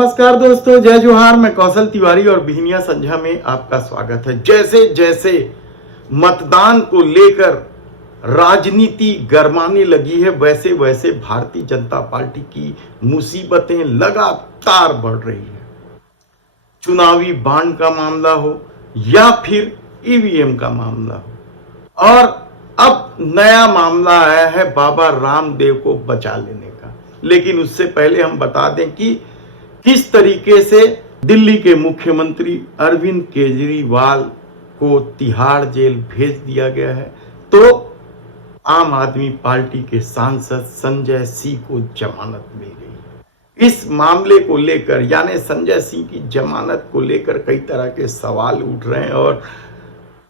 नमस्कार दोस्तों, जय जोहार। मैं कौशल तिवारी और बिहनिया संझा में आपका स्वागत है। जैसे जैसे मतदान को लेकर राजनीति गरमाने लगी है, वैसे वैसे भारतीय जनता पार्टी की मुसीबतें लगातार बढ़ रही है। चुनावी बांड का मामला हो या फिर ईवीएम का मामला हो, और अब नया मामला आया है बाबा रामदेव को बचा लेने का। लेकिन उससे पहले हम बता दें कि किस तरीके से दिल्ली के मुख्यमंत्री अरविंद केजरीवाल को तिहाड़ जेल भेज दिया गया है, तो आम आदमी पार्टी के सांसद संजय सिंह को जमानत मिल गई है। इस मामले को लेकर, यानी संजय सिंह की जमानत को लेकर कई तरह के सवाल उठ रहे हैं और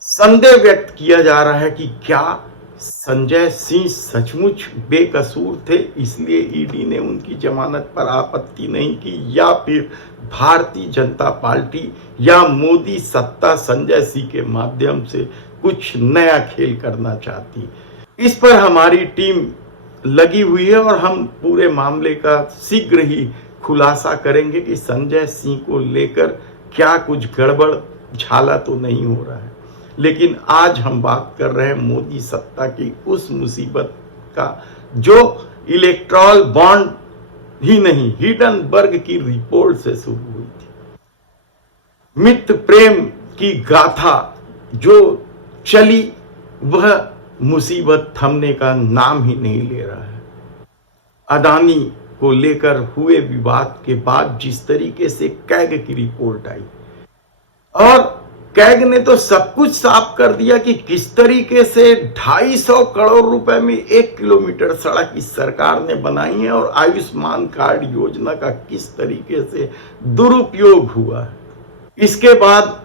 संदेह व्यक्त किया जा रहा है कि क्या संजय सिंह सचमुच बेकसूर थे, इसलिए ईडी ने उनकी जमानत पर आपत्ति नहीं की, या फिर भारतीय जनता पार्टी या मोदी सत्ता संजय सिंह के माध्यम से कुछ नया खेल करना चाहती। इस पर हमारी टीम लगी हुई है और हम पूरे मामले का शीघ्र ही खुलासा करेंगे कि संजय सिंह को लेकर क्या कुछ गड़बड़ झाला तो नहीं हो रहा है। लेकिन आज हम बात कर रहे हैं मोदी सत्ता की उस मुसीबत का जो इलेक्टोरल बॉन्ड ही नहीं, हिडनबर्ग की रिपोर्ट से शुरू हुई थी। मित्र प्रेम की गाथा जो चली, वह मुसीबत थमने का नाम ही नहीं ले रहा है। अदानी को लेकर हुए विवाद के बाद जिस तरीके से कैग की रिपोर्ट आई, और कैग ने तो सब कुछ साफ कर दिया कि किस तरीके से 250 करोड़ रुपए में 1 किलोमीटर सड़क इस सरकार ने बनाई है, और आयुष्मान कार्ड योजना का किस तरीके से दुरुपयोग हुआ है। इसके बाद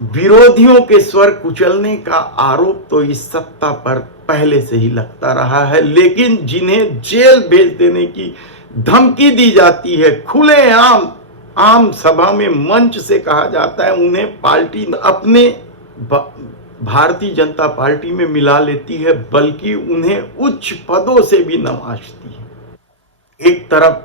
विरोधियों के स्वर कुचलने का आरोप तो इस सत्ता पर पहले से ही लगता रहा है, लेकिन जिन्हें जेल भेज देने की धमकी दी जाती है, खुलेआम आम सभा में मंच से कहा जाता है, उन्हें पार्टी अपने भारतीय जनता पार्टी में मिला लेती है, बल्कि उन्हें उच्च पदों से भी नवाजती है। एक तरफ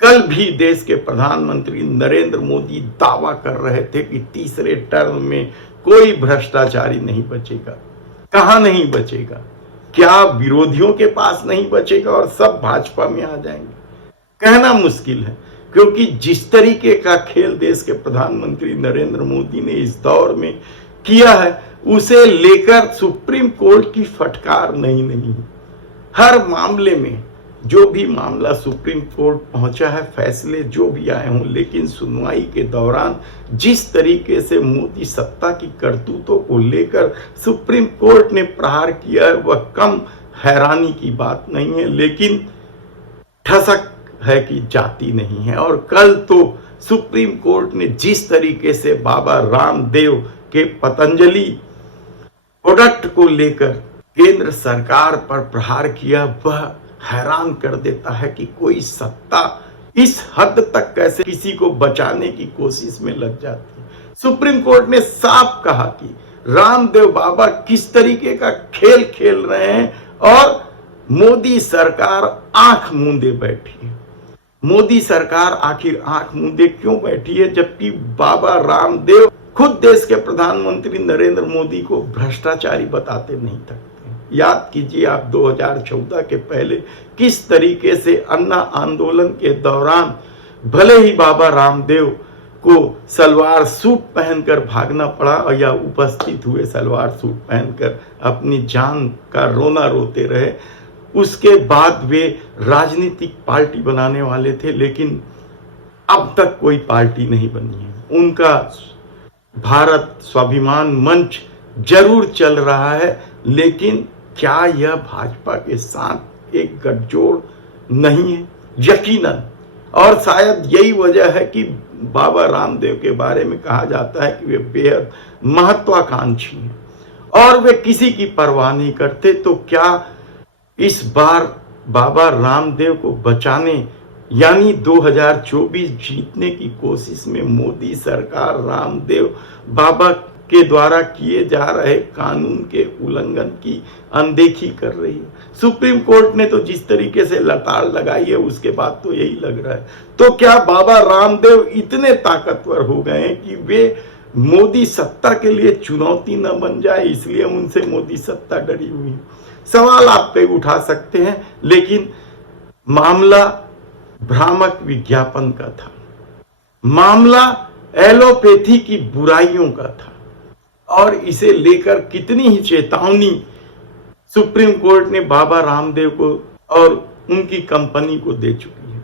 कल भी देश के प्रधानमंत्री नरेंद्र मोदी दावा कर रहे थे कि तीसरे टर्म में कोई भ्रष्टाचारी नहीं बचेगा। कहां नहीं बचेगा? क्या विरोधियों के पास नहीं बचेगा और सब भाजपा में आ जाएंगे? कहना मुश्किल है, क्योंकि जिस तरीके का खेल देश के प्रधानमंत्री नरेंद्र मोदी ने इस दौर में किया है, उसे लेकर सुप्रीम कोर्ट की फटकार नहीं। हर मामले में जो भी मामला सुप्रीम कोर्ट पहुंचा है, फैसले जो भी आए हों, लेकिन सुनवाई के दौरान जिस तरीके से मोदी सत्ता की करतूतों को लेकर सुप्रीम कोर्ट ने प्रहार किया है, वह कम हैरानी की बात नहीं है। लेकिन ठसक है कि जाती नहीं है। और कल तो सुप्रीम कोर्ट ने जिस तरीके से बाबा रामदेव के पतंजलि प्रोडक्ट को लेकर केंद्र सरकार पर प्रहार किया, वह हैरान कर देता है कि कोई सत्ता इस हद तक कैसे किसी को बचाने की कोशिश में लग जाती है। सुप्रीम कोर्ट ने साफ कहा कि रामदेव बाबा किस तरीके का खेल खेल रहे हैं, और मोदी सरकार आंख मूंदे बैठी है। मोदी सरकार आखिर आंख मूंदे क्यों बैठी है, जबकि बाबा रामदेव खुद देश के प्रधानमंत्री नरेंद्र मोदी को भ्रष्टाचारी बताते नहीं थकते। याद कीजिए आप 2014 के पहले किस तरीके से अन्ना आंदोलन के दौरान भले ही बाबा रामदेव को सलवार सूट पहनकर भागना पड़ा, और या उपस्थित हुए सलवार सूट पहनकर अपनी जान का रोना रोते रहे, उसके बाद वे राजनीतिक पार्टी बनाने वाले थे, लेकिन अब तक कोई पार्टी नहीं बनी है। उनका भारत स्वाभिमान मंच जरूर चल रहा है, लेकिन क्या यह भाजपा के साथ एक गठजोड़ नहीं है? यकीनन। और शायद यही वजह है कि बाबा रामदेव के बारे में कहा जाता है कि वे बेहद महत्वाकांक्षी हैं और वे किसी की परवाह नहीं करते। तो क्या इस बार बाबा रामदेव को बचाने, यानी 2024 जीतने की कोशिश में मोदी सरकार रामदेव बाबा के द्वारा किए जा रहे कानून के उल्लंघन की अनदेखी कर रही है। सुप्रीम कोर्ट ने तो जिस तरीके से लताड़ लगाई है उसके बाद तो यही लग रहा है। तो क्या बाबा रामदेव इतने ताकतवर हो गए हैं कि वे मोदी सत्ता के लिए चुनौती न बन जाए, इसलिए उनसे मोदी सत्ता डरी हुई है? सवाल आप पे उठा सकते हैं, लेकिन मामला भ्रामक विज्ञापन का था, मामला एलोपैथी की बुराइयों का था, और इसे लेकर कितनी ही चेतावनी सुप्रीम कोर्ट ने बाबा रामदेव को और उनकी कंपनी को दे चुकी है।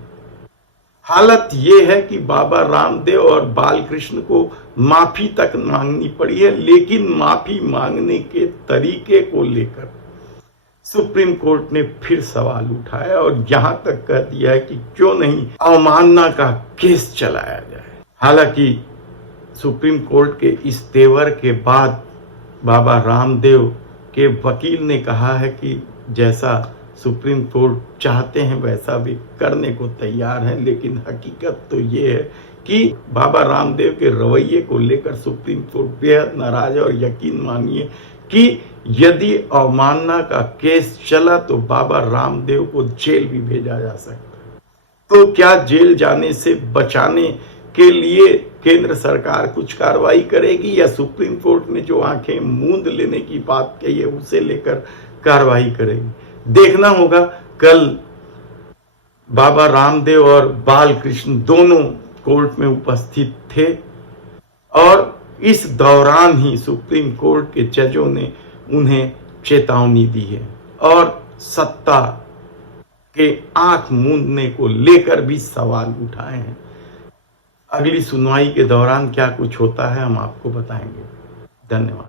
हालत यह है कि बाबा रामदेव और बालकृष्ण को माफी तक मांगनी पड़ी है, लेकिन माफी मांगने के तरीके को लेकर सुप्रीम कोर्ट ने फिर सवाल उठाया और यहां तक कह दिया है कि क्यों नहीं अवमानना का केस चलाया जाए। हालांकि सुप्रीम कोर्ट के इस तेवर के बाद बाबा रामदेव के वकील ने कहा है कि जैसा सुप्रीम कोर्ट चाहते हैं वैसा भी करने को तैयार है, लेकिन हकीकत तो ये है कि बाबा रामदेव के रवैये को लेकर सुप्रीम कोर्ट बेहद नाराज है। और यकीन मानिए कि यदि अवमानना का केस चला तो बाबा रामदेव को जेल भी भेजा जा सकता है। तो क्या जेल जाने से बचाने के लिए केंद्र सरकार कुछ कार्रवाई करेगी, या सुप्रीम कोर्ट ने जो आंखें मूंद लेने की बात कही है उसे लेकर कार्रवाई करेगी? देखना होगा। कल बाबा रामदेव और बालकृष्ण दोनों कोर्ट में उपस्थित थे और इस दौरान ही सुप्रीम कोर्ट के जजों ने उन्हें चेतावनी दी है और सत्ता के आंख मूंदने को लेकर भी सवाल उठाए हैं। अगली सुनवाई के दौरान क्या कुछ होता है हम आपको बताएंगे। धन्यवाद।